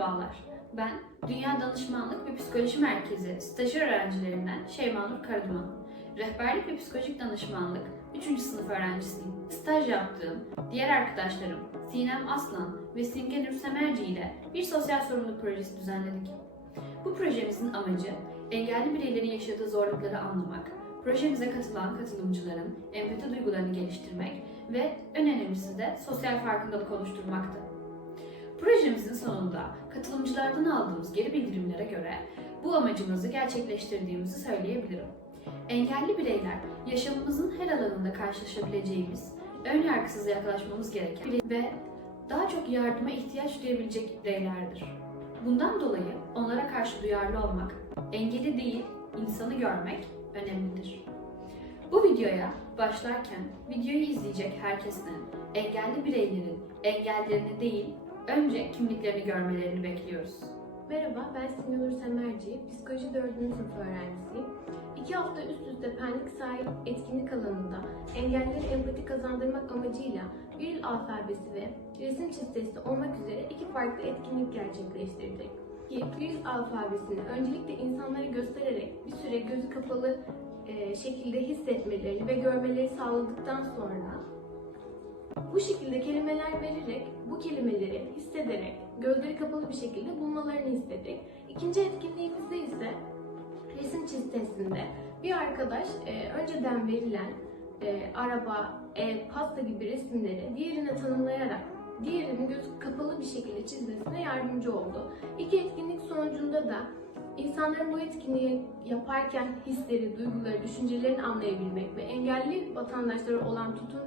Merhabalar, ben Dünya Danışmanlık ve Psikoloji Merkezi stajyer öğrencilerinden Şeyma Nur Karaduman. Rehberlik ve psikolojik danışmanlık 3. sınıf öğrencisiyim. Staj yaptığım diğer arkadaşlarım Sinem Aslan ve Simge Nur Semerci ile bir sosyal sorumluluk projesi düzenledik. Bu projemizin amacı engelli bireylerin yaşadığı zorlukları anlamak, projemize katılan katılımcıların empati duygularını geliştirmek ve en önemlisi de sosyal farkındalık oluşturmaktı. Projemizin sonunda katılımcılardan aldığımız geri bildirimlere göre bu amacımızı gerçekleştirdiğimizi söyleyebilirim. Engelli bireyler yaşamımızın her alanında karşılaşabileceğimiz, ön yargısız yaklaşmamız gereken ve daha çok yardıma ihtiyaç duyabilecek bireylerdir. Bundan dolayı onlara karşı duyarlı olmak, engeli değil, insanı görmek önemlidir. Bu videoya başlarken videoyu izleyecek herkesten engelli bireylerin engellerini değil, önce kimliklerini görmelerini bekliyoruz. Merhaba, ben Simge Nur Semerci, psikoloji 4. sınıf öğrencisiyim. İki hafta üst üste Pendik Sahil etkinlik alanında engellilere empati kazandırmak amacıyla Biril alfabesi ve resim çizgisi olmak üzere iki farklı etkinlik gerçekleştirdik. Biril alfabesini öncelikle insanlara göstererek bir süre gözü kapalı şekilde hissetmelerini ve görmeleri sağladıktan sonra bu şekilde kelimeler vererek, bu kelimeleri hissederek, gözleri kapalı bir şekilde bulmalarını istedik. İkinci etkinliğimizde ise resim çiz testinde bir arkadaş e, önceden verilen e, araba, ev, pasta gibi resimleri diğerine tanımlayarak diğerinin gözü kapalı bir şekilde çizmesine yardımcı oldu. İki etkinlik sonucunda da insanların bu etkinliği yaparken hisleri, duyguları, düşüncelerini anlayabilmek ve engelli vatandaşlara olan tutum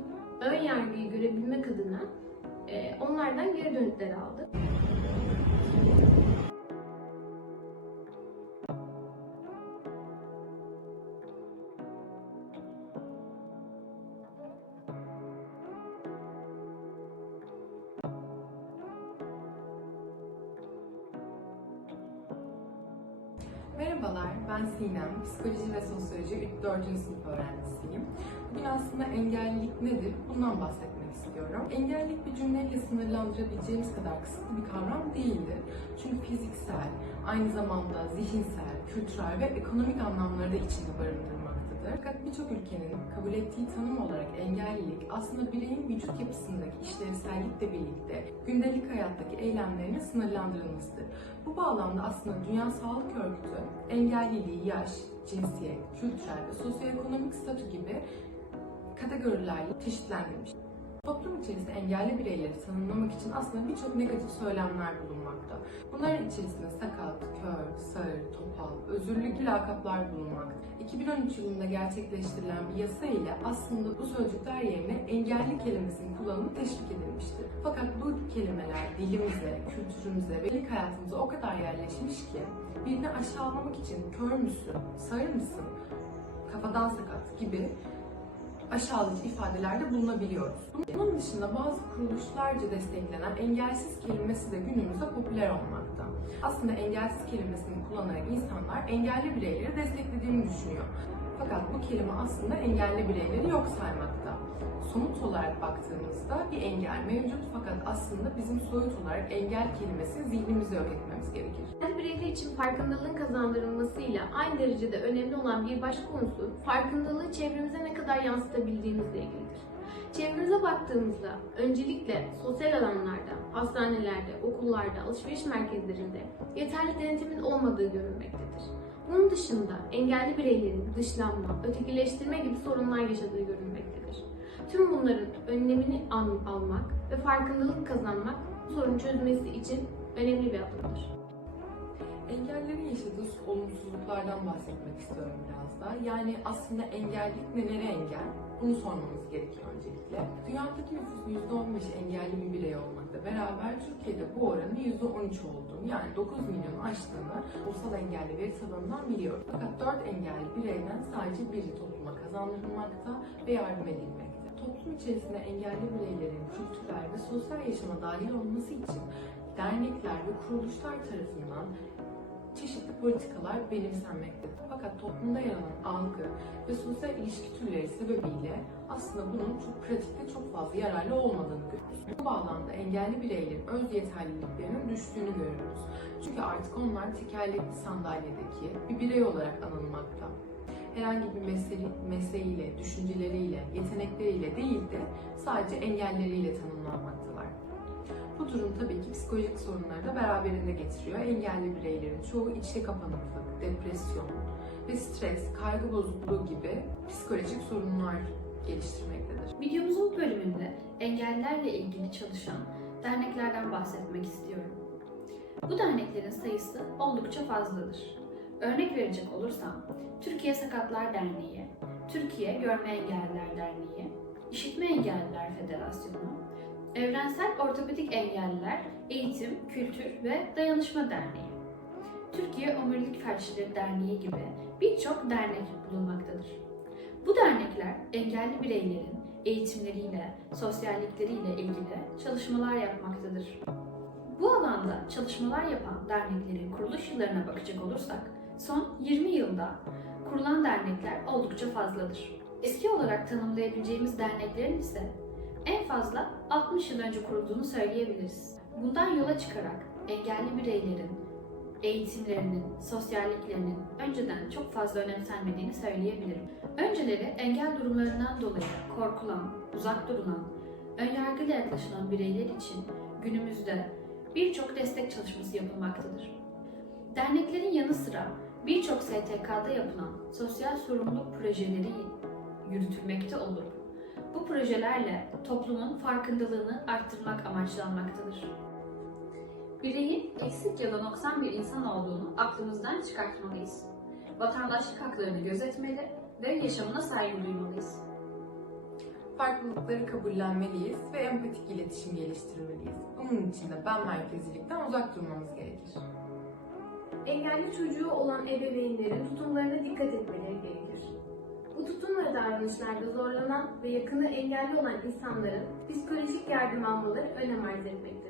ön yargıyı görebilmek adına e, onlardan geri dönütler aldık. Merhabalar, ben Sinem. Psikoloji ve Sosyoloji 4. sınıf öğrencisiyim. Bugün aslında engellilik nedir? Bundan bahsetmek istiyorum. Engellilik bir cümleyle sınırlandırabileceğimiz kadar kısıtlı bir kavram değildir. Çünkü fiziksel, aynı zamanda zihinsel, kültürel ve ekonomik anlamları da içinde barındırmaktadır. Fakat birçok ülkenin kabul ettiği tanım olarak engellilik aslında bireyin vücut yapısındaki işlevsellikle birlikte gündelik hayattaki eylemlerinin sınırlandırılmasıdır. Bu bağlamda aslında Dünya Sağlık Örgütü engelliliği yaş, cinsiyet, kültürel ve sosyoekonomik statü gibi kategorilerle çeşitlendirmiş. Toplum içerisinde engelli bireyleri tanımlamak için aslında birçok negatif söylemler bulunmakta. Bunların içerisinde sakat, kör, sağır, topal, özürlü gibi lakaplar bulunmakta. 2013 yılında gerçekleştirilen bir yasa ile aslında bu sözcükler yerine engelli kelimesinin kullanımı teşvik edilmiştir. Fakat bu kelimeler dilimize, kültürümüze ve ilk hayatımıza o kadar yerleşmiş ki birini aşağılamak için kör müsün, sağır mısın, kafadan sakat gibi aşağılayıcı ifadelerde bulunabiliyoruz. Bunun dışında bazı kuruluşlarca desteklenen engelsiz kelimesi de günümüzde popüler olmakta. Aslında engelsiz kelimesini kullanarak insanlar engelli bireyleri desteklediğini düşünüyor. Fakat bu kelime aslında engelli bireyleri yok saymakta. Somut olarak baktığımızda bir engel mevcut fakat aslında bizim soyut olarak engel kelimesini zihnimize yok etmemiz gerekir. Engelli bireyler için farkındalığın kazandırılmasıyla aynı derecede önemli olan bir başka unsur, farkındalığı çevremize ne kadar yansıtabildiğimizle ilgilidir. Çevremize baktığımızda öncelikle sosyal alanlarda, hastanelerde, okullarda, alışveriş merkezlerinde yeterli denetimin olmadığı görülmektedir. Bunun dışında engelli bireylerin dışlanma, ötekileştirme gibi sorunlar yaşadığı görülmektedir. Tüm bunların önlemini al- almak ve farkındalık kazanmak bu sorunu çözmesi için önemli bir adımdır. Engellerin yaşadığı olumsuzluklardan bahsetmek istiyorum biraz da. Yani aslında engellilik nelere engel? Bunu sormamız gerekiyor öncelikle. Dünyadaki nüfusun %15 engelli bir birey olmakla beraber Türkiye'de bu oranın %13 olduğunu yani 9 milyon aştığını ulusal engelli veri tabanından biliyoruz. Fakat 4 engelli bireyden sadece biri topluma kazandırılmakta ve yardım edilmekte. Toplum içerisinde engelli bireylerin kültürel ve sosyal yaşama dahil olması için dernekler ve kuruluşlar tarafından çeşitli politikalar benimsenmektedir. Fakat toplumda yer alan algı ve sosyal ilişki türleri sebebiyle aslında bunun çok pratikte çok fazla yararlı olmadığını görüyoruz. Bu bağlamda engelli bireylerin öz yeterliliklerinin düştüğünü görüyoruz. Çünkü artık onlar tekerlekli sandalyedeki bir birey olarak anılmakta. Herhangi bir mesleği, mesleğiyle, düşünceleriyle, yetenekleriyle değil de sadece engelleriyle tanımlanmaktalar. Bu durum tabii ki psikolojik sorunları da beraberinde getiriyor. Engelli bireylerin çoğu içe kapanıklık, depresyon ve stres, kaygı bozukluğu gibi psikolojik sorunlar geliştirmektedir. Videomuzun bölümünde engellilerle ilgili çalışan derneklerden bahsetmek istiyorum. Bu derneklerin sayısı oldukça fazladır. Örnek verecek olursam, Türkiye Sakatlar Derneği, Türkiye Görme Engelliler Derneği, İşitme Engelliler Federasyonu, Evrensel Ortopedik Engelliler Eğitim, Kültür ve Dayanışma Derneği, Türkiye Omurilik Felçlileri Derneği gibi birçok dernek bulunmaktadır. Bu dernekler engelli bireylerin eğitimleriyle, sosyallikleriyle ilgili çalışmalar yapmaktadır. Bu alanda çalışmalar yapan derneklerin kuruluş yıllarına bakacak olursak, son 20 yılda kurulan dernekler oldukça fazladır. Eski olarak tanımlayabileceğimiz derneklerin ise en fazla 60 yıl önce kurulduğunu söyleyebiliriz. Bundan yola çıkarak engelli bireylerin eğitimlerinin, sosyalliklerinin önceden çok fazla önemsenmediğini söyleyebilirim. Önceleri engel durumlarından dolayı korkulan, uzak durulan, önyargıyla yaklaşılan bireyler için günümüzde birçok destek çalışması yapılmaktadır. Derneklerin yanı sıra birçok STK'da yapılan sosyal sorumluluk projeleri yürütülmekte olup bu projelerle toplumun farkındalığını arttırmak amaçlanmaktadır. Bireyin eksik ya da noksan bir insan olduğunu aklımızdan çıkartmalıyız. Vatandaşlık haklarını gözetmeli ve yaşamına saygı duymalıyız. Farklılıkları kabullenmeliyiz ve empatik iletişim geliştirmeliyiz. Bunun için de ben merkezilikten uzak durmamız gerekir. Engelli çocuğu olan ebeveynlerin tutumlarına dikkat etmeleri gerekir. Tutum ve davranışlarda zorlanan ve yakını engelli olan insanların psikolojik yardım almaları önem arz etmektedir.